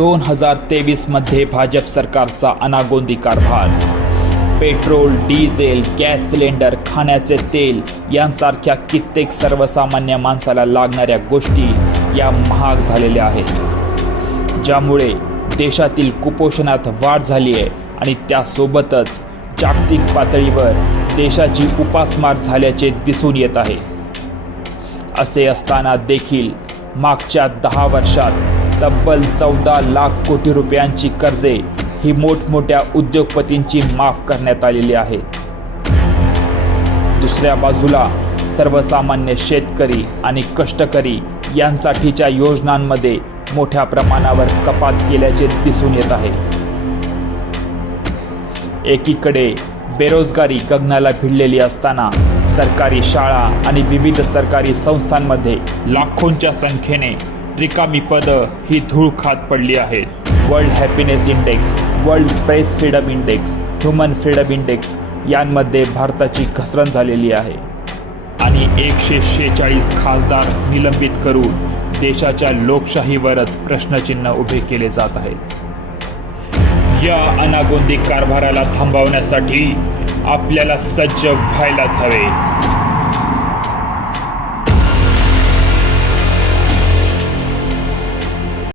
दोन हजार तेवीसमध्ये भाजप सरकारचा अनागोंदी कारभार. पेट्रोल डिझेल गॅस सिलेंडर खाण्याचे तेल यांसारख्या कित्येक सर्वसामान्य माणसाला लागणाऱ्या गोष्टी या महाग झालेल्या आहेत. ज्यामुळे देशातील कुपोषणात वाढ झाली आहे आणि त्यासोबतच जागतिक पातळीवर देशाची उपासमार झाल्याचे दिसून येत आहे. असे असताना देखील मागच्या दहा वर्षात तब्बल चौदा लाख कोटी रुपयांची कर्जे ही मोठमोठ्या उद्योगपतींची माफ करण्यात आलेली आहे. दुसऱ्या बाजूला सर्वसामान्य शेतकरी आणि कष्टकरी यांसाठीच्या योजनांमध्ये मोठ्या प्रमाणावर कपात केल्याचे दिसून येत आहे. एकीकडे बेरोजगारी गगनाला भिडलेली असताना सरकारी शाळा आणि विविध सरकारी संस्थांमध्ये लाखोंच्या संख्येने रिकामी पदं ही धूळ खात पडली आहेत world happiness index world press freedom index human freedom index यांमध्ये भारताची घसरण झालेली आहे. आणि एकशे शेहेचाळीस खासदार निलंबित करून देशाच्या लोकशाहीवरच प्रश्नचिन्ह उभे केले जात आहेत या अनागोंदी कारभाराला थांबवण्यासाठी आपल्याला सज्ज व्हायलाच हवे.